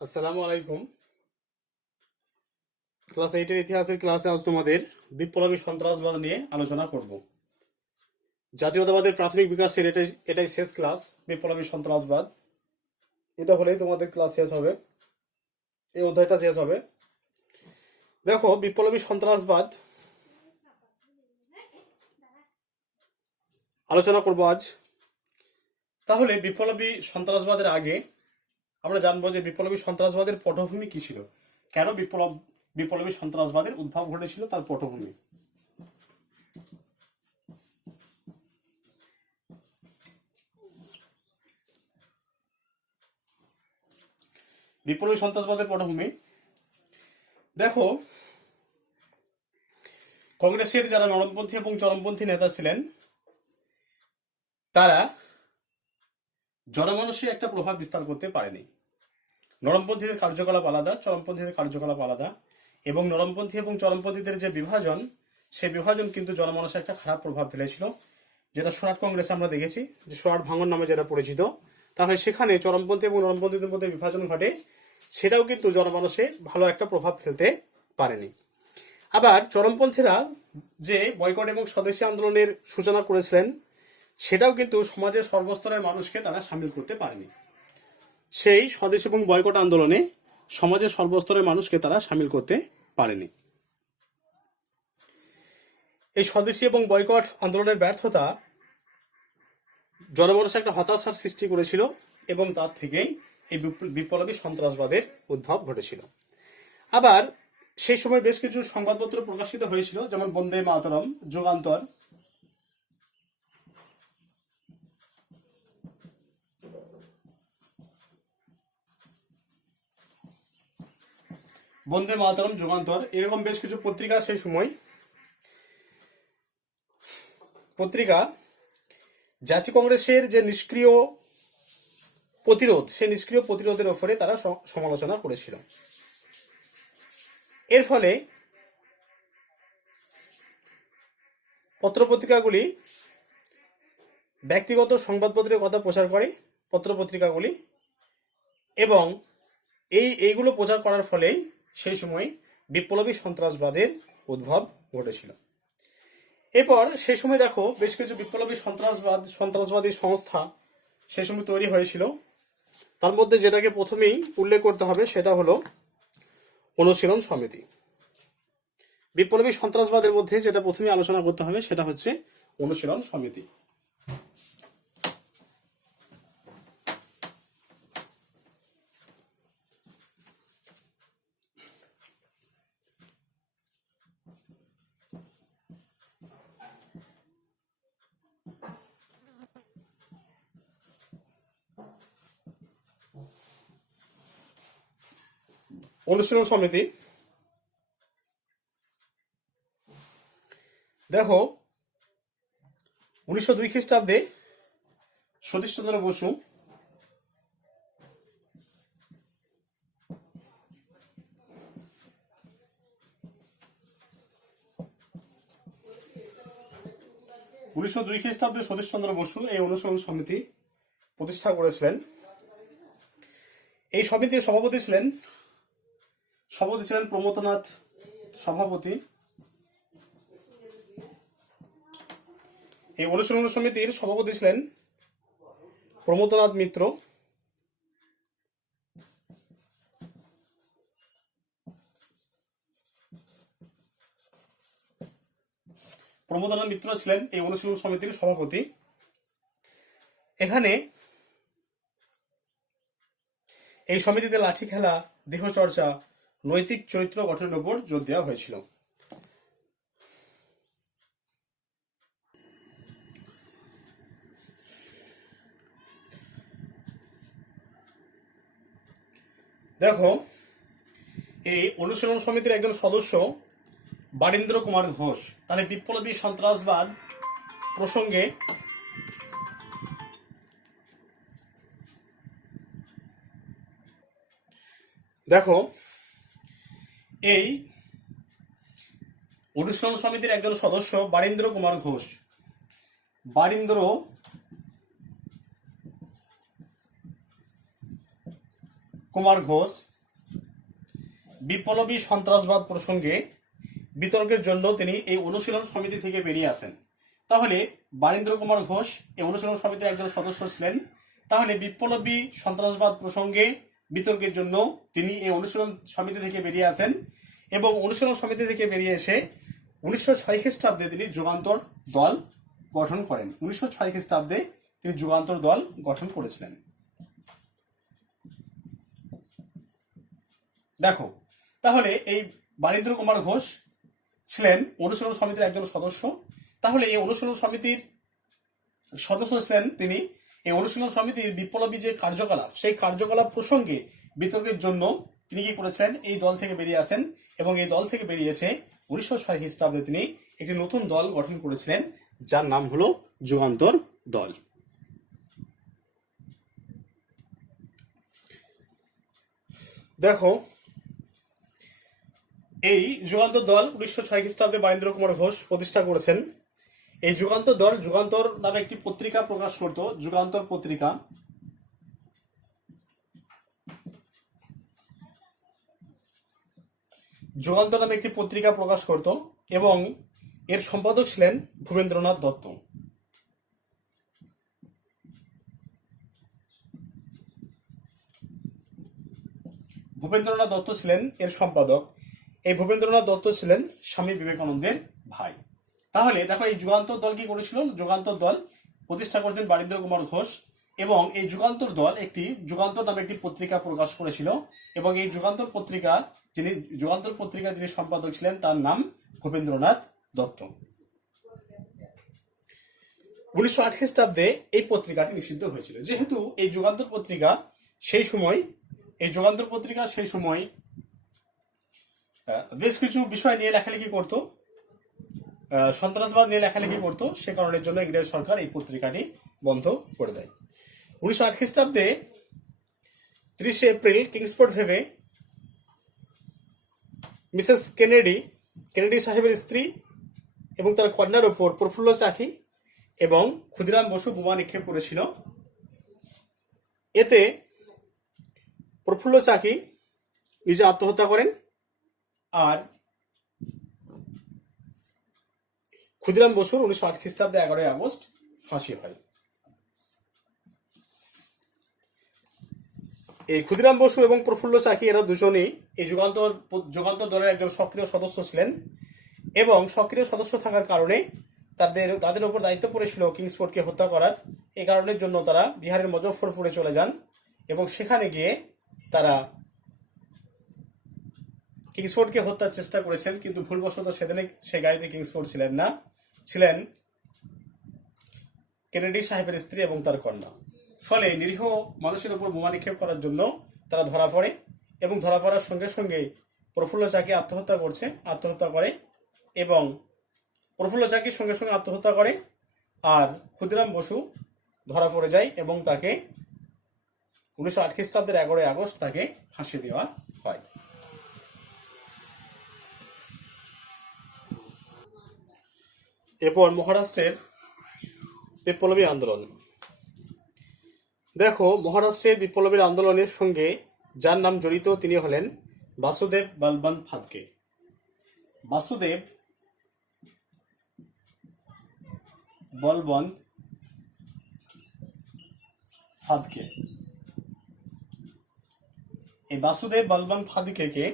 আসসালামু আলাইকুম। ক্লাস 8 এর ইতিহাসের ক্লাসে আজ তোমাদের বিপ্লবী সন্ত্রাসবাদ নিয়ে আলোচনা করব। জাতীয়তাবাদের প্রাথমিক বিকাশের এটাই শেষ ক্লাস। বিপ্লবী সন্ত্রাসবাদ এটা হলেই তোমাদের ক্লাস শেষ হবে, এই অধ্যায়টা শেষ হবে। দেখো, বিপ্লবী সন্ত্রাসবাদ আলোচনা করব আজ। তাহলে বিপ্লবী সন্ত্রাসবাদের আগে আমরা জানবো যে বিপ্লবী সন্ত্রাসবাদের পটভূমি কি ছিল, কেন বিপ্লবী সন্ত্রাসবাদের উদ্ভব ঘটেছিল, তার পটভূমি। বিপ্লবী সন্ত্রাসবাদের পটভূমি দেখো, কংগ্রেসের যারা নরমপন্থী এবং চরমপন্থী নেতা ছিলেন তারা জনমানসে একটা প্রভাব বিস্তার করতে পারেনি। নরমপন্থীদের কার্যকলাপ আলাদা, চরমপন্থীদের কার্যকলাপ আলাদা, এবং নরমপন্থী এবং চরমপন্থীদের যে বিভাজন, সেই বিভাজন কিন্তু জনমানসে একটা খারাপ প্রভাব ফেলেছিল, যেটা সুরাট কংগ্রেসে আমরা দেখেছি, যে সুরাট ভাঙন নামে যেটা পরিচিত। তাহলে সেখানে চরমপন্থী এবং নরমপন্থীদের মধ্যে বিভাজন ঘটে, সেটাও কিন্তু জনমানসে ভালো একটা প্রভাব ফেলতে পারেনি। আবার চরমপন্থীরা যে বয়কট এবং স্বদেশী আন্দোলনের সূচনা করেছিলেন, সেটাও কিন্তু সমাজের সর্বস্তরের মানুষকে তারা সামিল করতে পারেনি। সেই স্বদেশ এবং বয়কট আন্দোলনে সমাজের সর্বস্তরের মানুষকে তারা সামিল করতে পারেনি। এই স্বদেশী এবং বয়কট আন্দোলনের ব্যর্থতা জনমানসে একটা হতাশার সৃষ্টি করেছিল, এবং তার থেকেই এই বিপ্লবী সন্ত্রাসবাদের উদ্ভব ঘটেছিল। আবার সেই সময় বেশ কিছু সংবাদপত্র প্রকাশিত হয়েছিল, যেমন বন্দে মাতরম, যুগান্তর। বন্দে মাতরম, যুগান্তর, এরকম বেশ কিছু পত্রিকা সেই সময় জাতীয় কংগ্রেসের যে নিষ্ক্রিয় প্রতিরোধ, সেই নিষ্ক্রিয় প্রতিরোধের ওপরে তারা সমালোচনা করেছিল। এর ফলে পত্রপত্রিকাগুলি ব্যক্তিগত সংবাদপত্রের কথা প্রচার করে, পত্রপত্রিকাগুলি, এবং এইগুলো প্রচার করার ফলে সেই সময় বিপ্লবী সন্ত্রাসবাদের উদ্ভব ঘটেছিল। এরপর সেই সময় দেখো, বেশ কিছু বিপ্লবী সন্ত্রাসবাদী সংস্থা সেই সময় তৈরি হয়েছিল। তার মধ্যে যেটাকে প্রথমেই উল্লেখ করতে হবে সেটা হলো অনুশীলন সমিতি। বিপ্লবী সন্ত্রাসবাদের মধ্যে যেটা প্রথমে আলোচনা করতে হবে সেটা হচ্ছে অনুশীলন সমিতি। অনুশীলন সমিতি দেখো, 1902 খ্রিস্টাব্দে সতীশচন্দ্র বসু সতীশচন্দ্র বসু এই অনুশীলন সমিতি প্রতিষ্ঠা করেছিলেন। এই সমিতির সভাপতি ছিলেন প্রমথনাথ সভাপতি। এই অনুশীলন সমিতির সভাপতি ছিলেন প্রমথনাথ মিত্র। প্রমথনাথ মিত্র ছিলেন এই অনুশীলন সমিতির সভাপতি। এখানে এই সমিতিতে লাঠি খেলা, দেহচর্চা, নৈতিক চরিত্র গঠনের উপর জোর দেওয়া হয়েছিল। দেখো, এই অনুশীলন সমিতির একজন সদস্য বারীন্দ্র কুমার ঘোষ। তাহলে বিপ্লবী সন্ত্রাসবাদ প্রসঙ্গে দেখো, এই অনুশীলন সমিতির একজন সদস্য বারীন্দ্র কুমার ঘোষ। কুমার ঘোষ বিপ্লবী সন্ত্রাসবাদ প্রসঙ্গে বিতর্কের জন্য তিনি এই অনুশীলন সমিতি থেকে বেরিয়ে আসেন। তাহলে বারীন্দ্র কুমার ঘোষ এই অনুশীলন সমিতির একজন সদস্য ছিলেন। তাহলে বিপ্লবী সন্ত্রাসবাদ প্রসঙ্গে বিতর্কের জন্য তিনি এই অনুশীলন সমিতি থেকে বেরিয়ে আসেন এবং অনুশীলন সমিতি থেকে বেরিয়ে এসে 1906 খ্রিস্টাব্দে তিনি যুগান্তর দল গঠন করেন। 1906 খ্রিস্টাব্দে তিনি যুগান্তর দল গঠন করেছিলেন। দেখো, তাহলে এই বারীন্দ্র কুমার ঘোষ ছিলেন অনুশীলন সমিতির একজন সদস্য। তাহলে এই অনুশীলন সমিতির সদস্য ছিলেন তিনি। এই অনুশীলন সমিতির বিপ্লবী যে কার্যকলাপ, সেই কার্যকলাপ প্রসঙ্গে বিতর্কের জন্য তিনি কি করেছেন, এই দল থেকে বেরিয়ে আসেন এবং এই দল থেকে বেরিয়ে এসে 1906 খ্রিস্টাব্দে তিনি একটি নতুন দল গঠন করেছিলেন, যার নাম হলো যুগান্তর দল। দেখো, এই যুগান্তর দল 1906 খ্রিস্টাব্দে বারীন্দ্র কুমার ঘোষ প্রতিষ্ঠা করেছেন। এই যুগান্তর দল যুগান্তর নামে একটি পত্রিকা প্রকাশ করত, যুগান্তর পত্রিকা। যুগান্তর নামে একটি পত্রিকা প্রকাশ করত এবং এর সম্পাদক ছিলেন ভূপেন্দ্রনাথ দত্ত। ভূপেন্দ্রনাথ দত্ত ছিলেন এর সম্পাদক। এই ভূপেন্দ্রনাথ দত্ত ছিলেন স্বামী বিবেকানন্দের ভাই। তাহলে দেখো, এই যুগান্তর দল কি করেছিল, যুগান্তর দল প্রতিষ্ঠা করেছেন বারীন্দ্র কুমার ঘোষ এবং এই যুগান্তর দল একটি যুগান্তর নামে একটি পত্রিকা প্রকাশ করেছিল এবং এই যুগান্তর পত্রিকা যিনি সম্পাদক ছিলেন তার নাম ভূপেন্দ্রনাথ দত্ত। 1908 খ্রিস্টাব্দে এই পত্রিকাটি নিষিদ্ধ হয়েছিল। যেহেতু এই যুগান্তর পত্রিকা সেই সময় বেশ কিছু বিষয় নিয়ে লেখালেখি করত, সন্ত্রাসবাদ নিয়ে লেখালেখি করত, সে কারণের জন্য ইংরেজ সরকার এই পত্রিকাটি বন্ধ করে দেয়। 1908 খ্রিস্টাব্দে 30 এপ্রিল কিংসফোর্ড ভেবে মিসেস কেনেডি সাহেবের স্ত্রী এবং তার কন্যার ওপর প্রফুল্ল চাকি এবং ক্ষুদিরাম বসু বোমা নিক্ষেপ করেছিল। এতে প্রফুল্ল চাকি নিজে আত্মহত্যা করেন আর ক্ষুদিরাম বসুর 1908 খ্রিস্টাব্দে 11 আগস্ট ফাঁসি হয়। এই ক্ষুদিরাম বসু এবং প্রফুল্ল চাকি এরা দুজনেই এই যুগান্তর দলের একজন সক্রিয় সদস্য ছিলেন এবং সক্রিয় সদস্য থাকার কারণে তাদের উপর দায়িত্ব পড়েছিল কিংসফোর্ডকে হত্যা করার। এই কারণের জন্য তারা বিহারের মুজফ্ফরপুরে চলে যান এবং সেখানে গিয়ে তারা কিংসফোর্ডকে হত্যার চেষ্টা করেছেন, কিন্তু ভুলবশত সেদিনে সেই গাড়িতে কিংসফোর্ড ছিলেন না, ছিলেন কেনেডি সাহেবের স্ত্রী এবং তার কন্যা। ফলে নিরীহ মানুষের উপর বোমা নিক্ষেপ করার জন্য তারা ধরা পড়ে এবং ধরা পড়ার সঙ্গে সঙ্গে প্রফুল্ল চাকি আত্মহত্যা করে এবং প্রফুল্ল চাকির সঙ্গে সঙ্গে আত্মহত্যা করে আর ক্ষুদিরাম বসু ধরা পড়ে যায় এবং তাকে 1908 খ্রিস্টাব্দের 11 আগস্ট তাকে ফাঁসি দেওয়া হয়। এরপর মহারাষ্ট্রের বিপ্লবী আন্দোলন। দেখো, মহারাষ্ট্রের বিপ্লবী আন্দোলনের সঙ্গে যার নাম জড়িত তিনি হলেন বাসুদেব বলবন্ত ফাদকে। বাসুদেব বলবন্ত ফাদকে, এই বাসুদেব বলবন্ত ফাদকে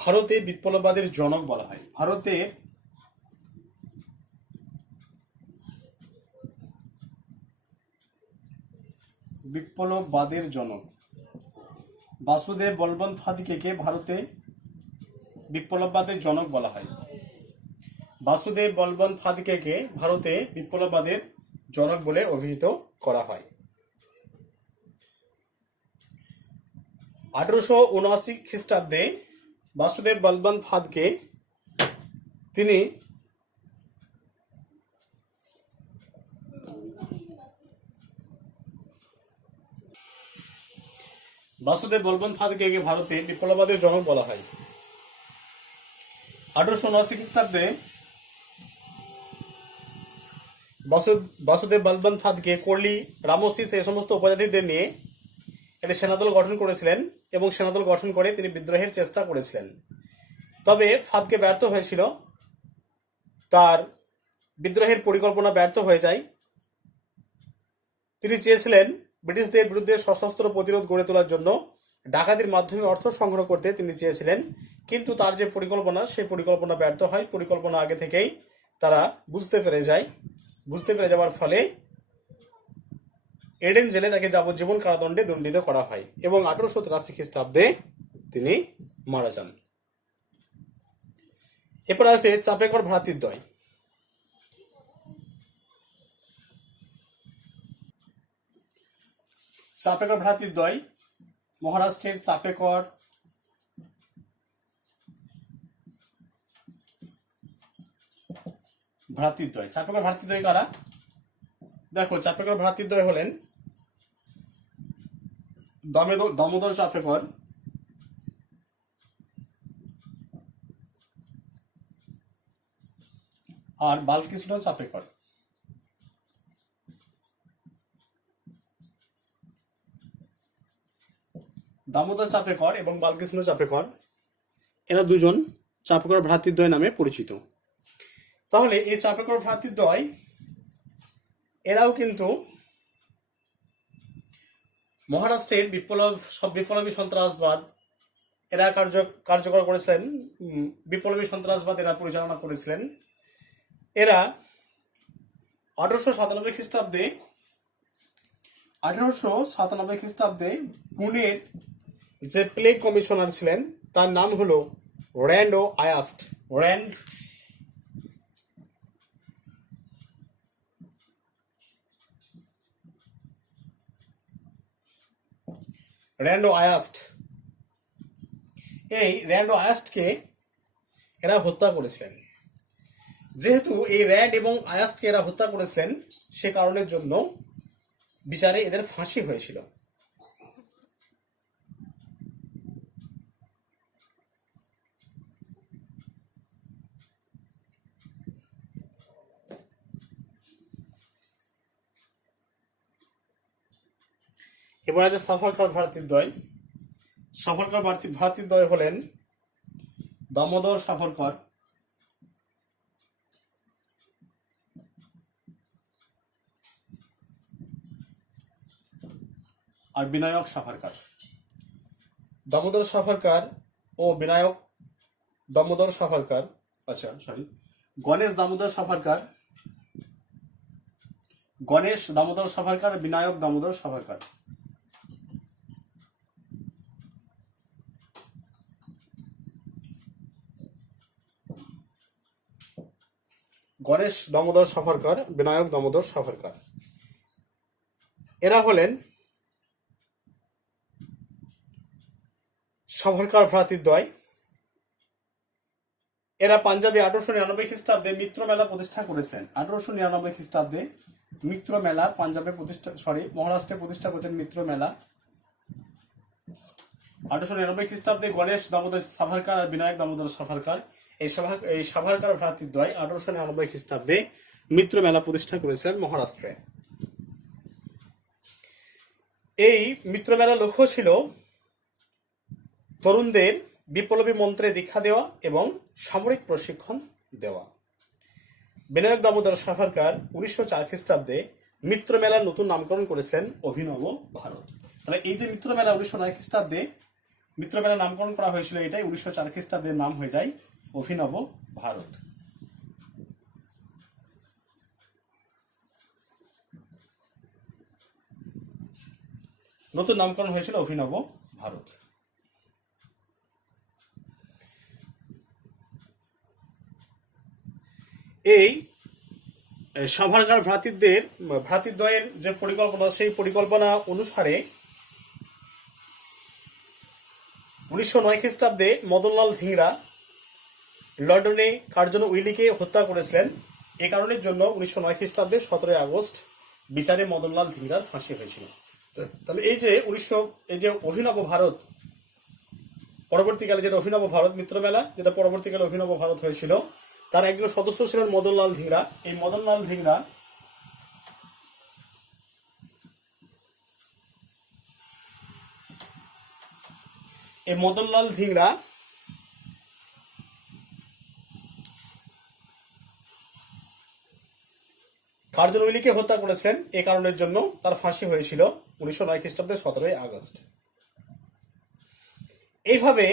ভারতে বিপ্লববাদের জনক বলা হয়। ভারতের বিপ্লববাদের জনক বাসুদেব বলবন্ত ফাদকে ভারতে বিপ্লববাদের জনক বলা হয়। বাসুদেব বলবন্ত ফাদকে ভারতে বিপ্লববাদের জনক বলে অভিহিত করা হয়। 1879 খ্রিস্টাব্দে বাসুদেব বলবন্ত ফাদকে তিনি বাসুদেব বলবন্ত ফাদকে ভারতে বিপ্লববাদের জনক বলা হয়। 1879 খ্রিস্টাব্দে বাসুদেব বলবন্ত ফাদকে কর্লি, রামোসিস এই সমস্ত উপজাতিদের নিয়ে একটি সেনাদল গঠন করেছিলেন এবং সেনাদল গঠন করে তিনি বিদ্রোহের চেষ্টা করেছিলেন। তবে ফাঁদকে ব্যর্থ হয়েছিল, তার বিদ্রোহের পরিকল্পনা ব্যর্থ হয়ে যায়। তিনি চেয়েছিলেন ব্রিটিশদের বিরুদ্ধে সশস্ত্র প্রতিরোধ গড়ে তোলার জন্য ডাকাতির মাধ্যমে অর্থ সংগ্রহ করতে তিনি চেয়েছিলেন, কিন্তু তার যে পরিকল্পনা সেই পরিকল্পনা ব্যর্থ হয়। পরিকল্পনা আগে থেকেই তারা বুঝতে পেরে যাওয়ার ফলে এডেন জেলে তাকে যাবজ্জীবন কারাদণ্ডে দণ্ডিত করা হয় এবং 1883 খ্রিস্টাব্দে তিনি মারা যান। এরপর আছে চাপেকর ভ্রাতৃদ্বয়। চাপেকর ভ্রাতৃদ্বয় মহারাষ্ট্রের চাপেকর ভ্রাতৃদ্বয়। চাপেকর ভ্রাতৃদ্বয় কারা? দেখো, চাপেকর ভ্রাতৃদ্বয় হলেন দামোদর চাপেকর আর বালকৃষ্ণ চাপেকর। দামোদর চাপেকর এবং বালকৃষ্ণ চাপেকর এরা দুজন চাপেকর ভ্রাতৃদ্বয় নামে পরিচিত। তাহলে এই চাপেকর ভ্রাতৃদ্বয় এরাও কিন্তু মহারাষ্ট্রের বিপ্লবী সন্ত্রাসবাদ এরা কার্যকর করেছিলেন। বিপ্লবী সন্ত্রাসবাদ এরা পরিচালনা করেছিলেন। এরা 1897 খ্রিস্টাব্দে পুনের যে প্লেগ কমিশনার ছিলেন তার নাম হলো র্যান্ডো আয়াস্ট। এই র্যান্ডো আয়াস্টকে এরা হত্যা করেছিলেন। যেহেতু এই র্যান্ড এবং আয়াস্টকে এরা হত্যা করেছিলেন, সে কারণের জন্য বিচারে এদের ফাঁসি হয়েছিল। এবার আছে সাভারকর ভ্রাতৃদ্বয়। সাভারকর ভ্রাতৃদ্বয় হলেন দামোদর সাভারকর আর বিনায়ক সাভারকর। দামোদর সাভারকর ও বিনায়ক দামোদর সাভারকর, গণেশ দামোদর সাভারকর, বিনায়ক দামোদর সাভারকর। গণেশ দামোদর সাভারকর, বিনায়ক দামোদর সাভারকর এরা হলেন সাভারকর ভ্রাতৃদ্বয়। এরা পাঞ্জাবে 1899 খ্রিস্টাব্দে মিত্র মেলা প্রতিষ্ঠা করেছিলেন। 1899 খ্রিস্টাব্দে মিত্র মেলা মহারাষ্ট্রে প্রতিষ্ঠা করেছেন মিত্র মেলা। 1899 খ্রিস্টাব্দে গণেশ দামোদর সাভারকর আর বিনায়ক দামোদর সাভারকর এই সাভারকর ভ্রাতৃদ্বয় 1899 খ্রিস্টাব্দে মিত্র মেলা প্রতিষ্ঠা করেছিলেন মহারাষ্ট্রে। এই মিত্র মেলার লক্ষ্য ছিল তরুণদের বিপ্লবী মন্ত্রে দীক্ষা দেওয়া এবং সামরিক প্রশিক্ষণ দেওয়া। বিনায়ক দামোদর সাভারকর 1904 খ্রিস্টাব্দে মিত্র মেলার নতুন নামকরণ করেছিলেন অভিনব ভারত। তাহলে এই যে মিত্র মেলা 1909 খ্রিস্টাব্দে মিত্র মেলা নামকরণ করা হয়েছিল, এটাই 1904 খ্রিস্টাব্দের নাম হয়ে যায় অভিনব ভারত। নতুন নামকরণ হয়েছিল অভিনব ভারত। এই সাভারকর ভ্রাতৃদ্বয়ের যে পরিকল্পনা, সেই পরিকল্পনা অনুসারে 1909 খ্রিস্টাব্দে মদনলাল ধিংড়া লন্ডনে কার্জন উইলিকে হত্যা করেছিলেন। এই কারণের জন্য 1909 খ্রিস্টাব্দে 17 আগস্ট বিচারে মদনলাল ধিংড়ার ফাঁসি হয়েছিল। তাহলে এই যে অভিনব ভারত, পরবর্তীকালে যেটা অভিনব ভারত মিত্র মেলা, যেটা পরবর্তীকালে অভিনব ভারত হয়েছিল, তার একজন সদস্য ছিলেন মদনলাল ধিংড়া। এই মদনলাল ধিংড়া এই মদনলাল ধিংরা কার্জন উইলিকে হত্যা করেছিলেন। এ কারণের জন্য তার ফাঁসি হয়েছিল 1909 খ্রিস্টাব্দের 17 আগস্ট। এইভাবে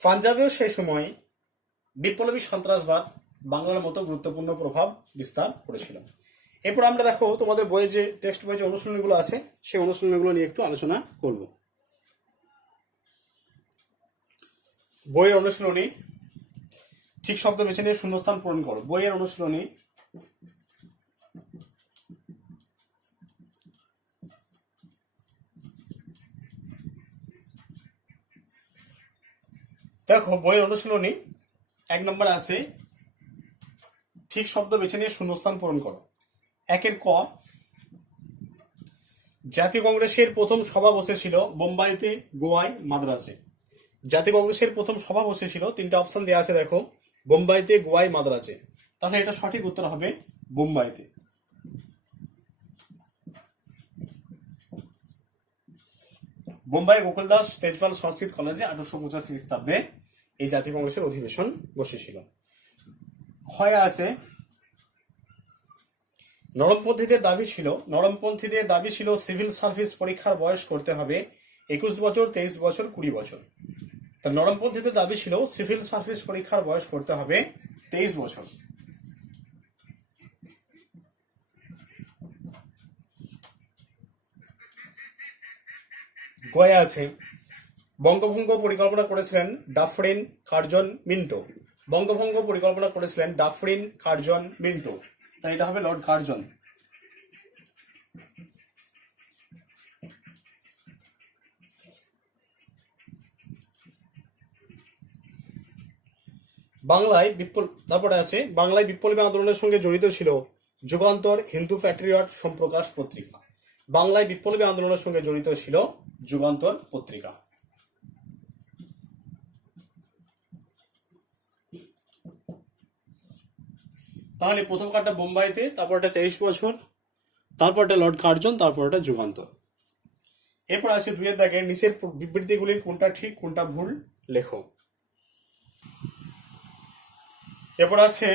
পাঞ্জাবেও সেই সময় বিপ্লবী সন্ত্রাসবাদ বাংলার মতো গুরুত্বপূর্ণ প্রভাব বিস্তার করেছিল। এরপর আমরা দেখো তোমাদের বইয়ে যে টেক্সট বইয়ে যে অনুশীলনীগুলো আছে সেই অনুশীলনীগুলো নিয়ে একটু আলোচনা করব। বইয়ের অনুশীলনী, ঠিক শব্দ বেছে নিয়ে শূন্যস্থান পূরণ করো। বইয়ের অনুশীলনী দেখো, বইয়ের অনুশীলনী 1 নম্বরে আছে ঠিক শব্দ বেছে নিয়ে শূন্যস্থান পূরণ করো। 1 ক, জাতীয় কংগ্রেসের প্রথম সভা বসেছিল বোম্বাইতে, গোয়ায়, মাদ্রাজে। জাতীয় কংগ্রেসের প্রথম সভা বসেছিল, 3টা অপশন দেওয়া আছে দেখো, বোম্বাইতে, গোয়ায়, মাদ্রাজে। তাহলে এটা সঠিক উত্তর হবে বোম্বাইতে। বোম্বাই গোকুলদাস তেজপাল সংস্কৃত কলেজে 1885 খ্রিস্টাব্দে এই জাতীয় কংগ্রেসের অধিবেশন বসেছিল। ক্ষয় আছে নরমপন্থীদের দাবি ছিল সিভিল সার্ভিস পরীক্ষার বয়স করতে হবে 21 বছর, 23 বছর, 20 বছর। তা নরমপন্থীদের দাবি ছিল সিভিল সার্ভিস পরীক্ষার বয়স করতে হবে 23 বছর। গয়া আছে বঙ্গভঙ্গ পরিকল্পনা করেছিলেন ডাফরিন কার্জন মিন্টো। বঙ্গভঙ্গ পরিকল্পনা করেছিলেন ডাফরিন কার্জন মিন্টো, তাই এটা হবে লর্ড কার্জন। তারপরে আছে বাংলায় বিপ্লবী আন্দোলনের সঙ্গে জড়িত ছিল যুগান্তর, হিন্দু প্যাট্রিয়ট, সম্প্রকাশ পত্রিকা। বাংলায় বিপ্লবী আন্দোলনের সঙ্গে জড়িত ছিল যুগান্তর পত্রিকা। তাহলে প্রথম কার্ডটা বোম্বাইতে, তারপরটা 23 বছর, তারপরটা লর্ড কার্জন, তারপরটা যুগান্তর। এরপর আছে 2 দাগে নিচের বিবৃতিগুলির কোনটা ঠিক কোনটা ভুল লেখো। এরপর আছে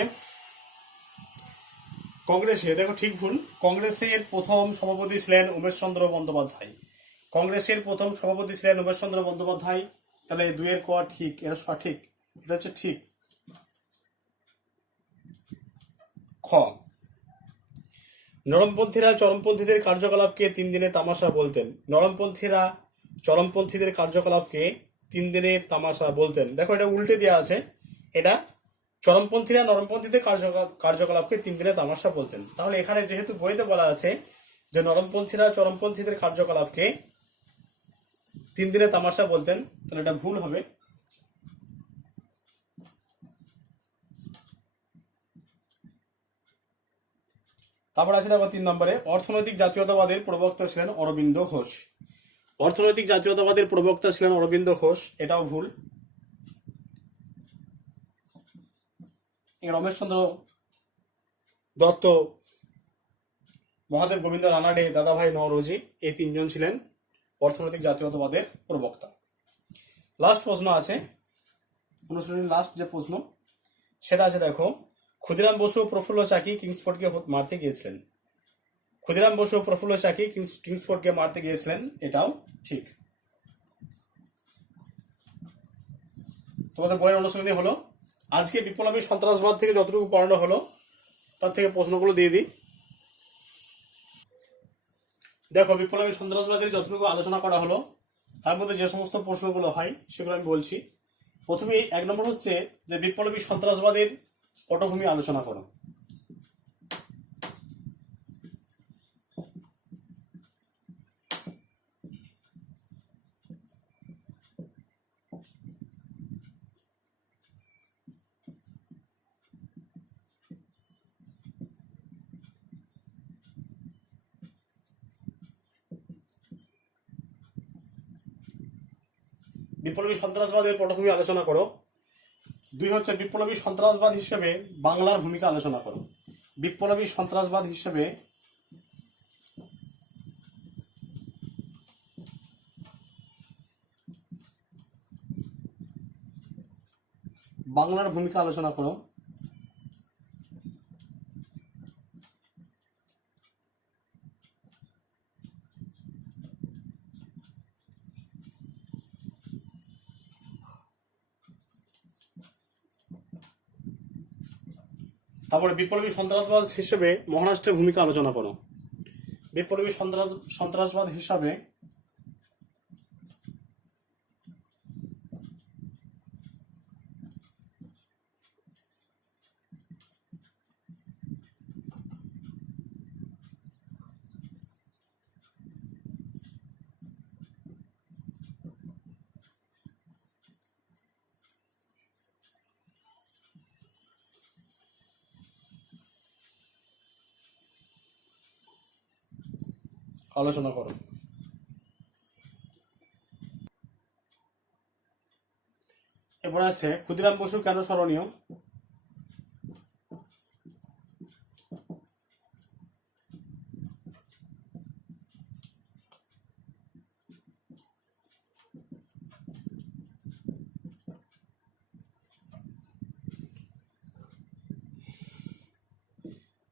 কংগ্রেসে, দেখো ঠিক ভুল। কংগ্রেসের প্রথম সভাপতি ছিলেন উমেশচন্দ্র বন্দ্যোপাধ্যায়। কংগ্রেসের প্রথম সভাপতি ছিলেন উমেশচন্দ্র বন্দ্যোপাধ্যায়। তাহলে 2 ক ঠিক, এটা সঠিক, এটা হচ্ছে ঠিক। খ, নরমপন্থীরা চরমপন্থীদের কার্যকলাপকে 3 দিনের তামাশা বলতেন। নরমপন্থীরা চরমপন্থীদের কার্যকলাপকে 3 দিনের তামাশা বলতেন। দেখো এটা উল্টে দেওয়া আছে, এটা চরমপন্থীরা নরমপন্থীদের কার্যকলাপকে 3 দিনের তামাশা বলতেন। তাহলে এখানে যেহেতু বইতে বলা আছে যে নরমপন্থীরা চরমপন্থীদের কার্যকলাপকে 3 দিনের তামাশা বলতেন, তাহলে এটা ভুল হবে। তারপর আছে দেখো 3 নম্বরে অর্থনৈতিক জাতীয়তাবাদের প্রবক্তা ছিলেন অরবিন্দ ঘোষ। অর্থনৈতিক জাতীয়তাবাদের প্রবক্তা ছিলেন অরবিন্দ ঘোষ, এটাও ভুল। রমেশচন্দ্র দত্ত, মহাদেব গোবিন্দ রানাডে, দাদাভাই নওরোজি, এই 3 জন ছিলেন অর্থনৈতিক জাতীয়তাবাদের প্রবক্তা। লাস্ট প্রশ্ন আছে অনুশীলনীর লাস্ট যে প্রশ্ন সেটা আছে দেখো, ক্ষুদিরাম বসু ও প্রফুল্ল চাকি কিংসফোর্ডকে মারতে গিয়েছিলেন। ক্ষুদিরাম বসু ও প্রফুল্ল চাকি কিংসফোর্ডকে মারতে গিয়েছিলেন, এটাও ঠিক। তোমাদের বইয়ের অনুশীলনী হলো আজকে বিপ্লবী সন্ত্রাসবাদ থেকে যতটুকু পড়ানো হলো তার থেকে প্রশ্নগুলো দিয়ে দিই। দেখো, বিপ্লবী সন্ত্রাসবাদের যতটুকু আলোচনা করা হলো তার মধ্যে যে সমস্ত প্রশ্নগুলো হয় সেগুলো আমি বলছি। প্রথমে 1 নম্বর হচ্ছে যে বিপ্লবী সন্ত্রাসবাদের পটভূমি আলোচনা করো। বিপ্লবী সন্ত্রাসবাদের পটভূমি আলোচনা করো। 2 হচ্ছে বিপ্লবী সন্ত্রাসবাদ হিসেবে বাংলার ভূমিকা আলোচনা করো। বিপ্লবী সন্ত্রাসবাদ হিসেবে বাংলার ভূমিকা আলোচনা করো। তারপরে বিপ্লবী সন্ত্রাসবাদ হিসেবে মহারাষ্ট্রের ভূমিকা আলোচনা করো। বিপ্লবী সন্ত্রাসবাদ হিসাবে আলোচনা করো। এরপর আছে ক্ষুদিরাম বসু কেন স্মরণীয়।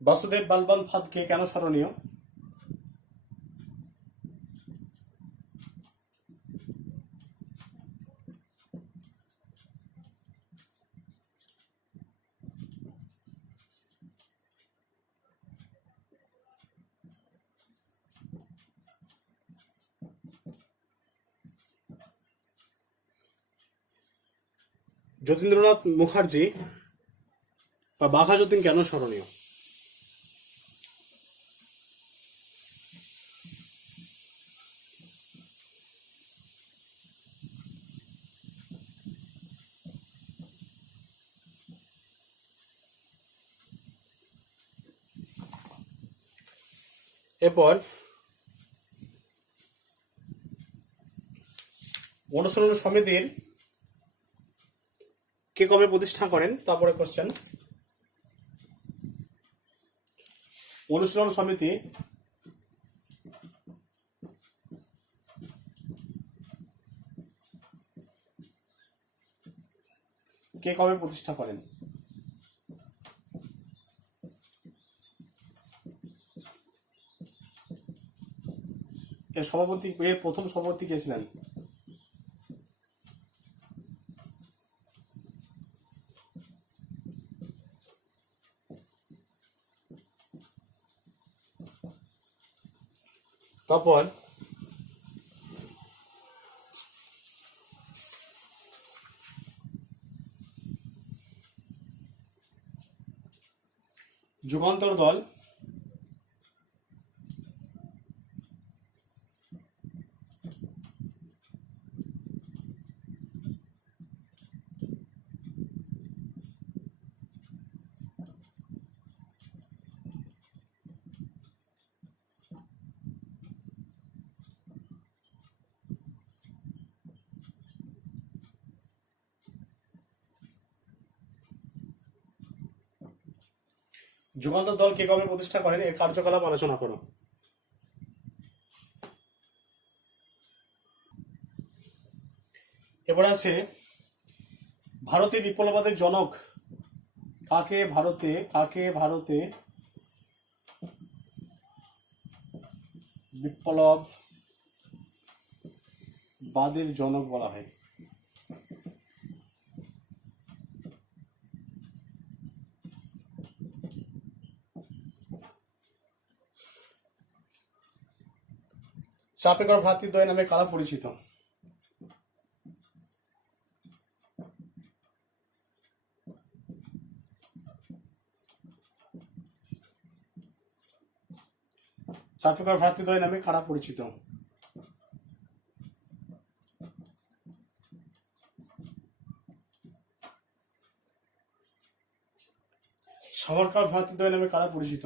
বাসুদেব বালবান ফাদকে কেন স্মরণীয়। যতীন্দ্রনাথ মুখার্জি বা বাঘা যতীন কেন স্মরণীয়। এরপর অনুশীলন সমিতির কে কবে প্রতিষ্ঠা করেন। তারপরে কোশ্চেন, অনুশীলন সমিতি কে কবে প্রতিষ্ঠা করেন। এর সভাপতি, এর প্রথম সভাপতি কে ছিলেন। তারপর যুগান্তর দল যুগান্তর দল কে কবে প্রতিষ্ঠা করেন, এর কার্যকলাপ আলোচনা করো। এবার আছে ভারতে বিপ্লববাদের জনক কাকে। ভারতে বিপ্লববাদের জনক বলা হয়। চাপেকর ভ্রাতৃদ্বয় নামে কারা পরিচিত। চাপেকর ভ্রাতৃদ্বয় নামে কারা পরিচিত। সাভারকর ভ্রাতৃদ্বয় নামে কারা পরিচিত।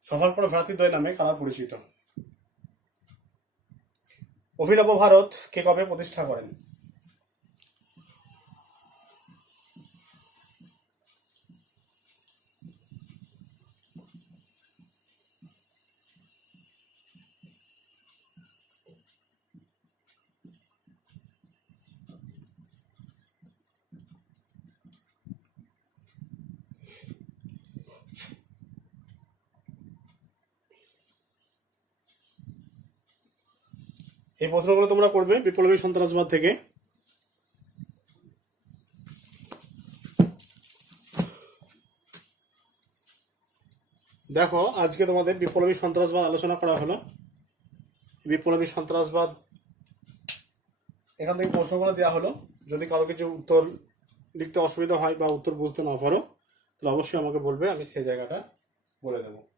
সাভারকর ভ্রাতৃদ্বয় নামে কারা পরিচিত। অভিনব ভারত কে কবে প্রতিষ্ঠা করেন? এই প্রশ্নগুলো তোমরা করবে বিপ্লবী সন্ত্রাসবাদ থেকে। দেখো, আজকে তোমাদের বিপ্লবী সন্ত্রাসবাদ আলোচনা করা হলো। বিপ্লবী সন্ত্রাসবাদ এখান থেকে প্রশ্নগুলো দেওয়া হলো। যদি কারো কিছু উত্তর লিখতে অসুবিধা হয় বা উত্তর বুঝতে না পারো, তাহলে অবশ্যই আমাকে বলবে, আমি সেই জায়গাটা বলে দেবো।